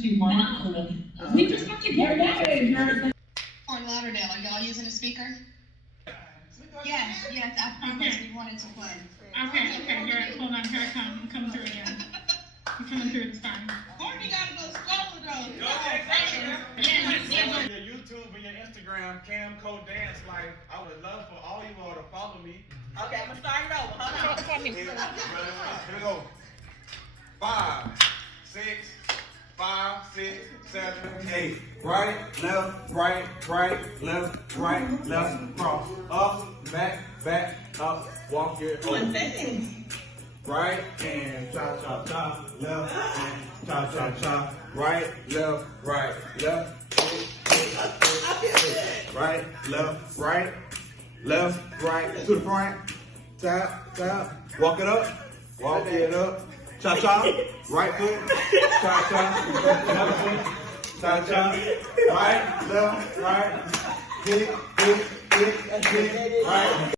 She won. We just have to get that. Fort Lauderdale, are y'all using a speaker? Yes, I promise we wanted to play. Okay, here, hold on, here I come. I'm coming through again. I'm coming through this time. Courtney gotta go slow though. Your YouTube and your Instagram, Camco Dance Life. I would love for all you all to follow me. Okay, I'm gonna start it over. Hold on. Here we go. 5, 6, 5, 6, 7, 8. Right, left, left, cross. Up, back, up, walk your over. Right and cha, left and cha, right, left, left, right, to the front, tap, walk it up, cha, right foot, cha, right, left, kick, right.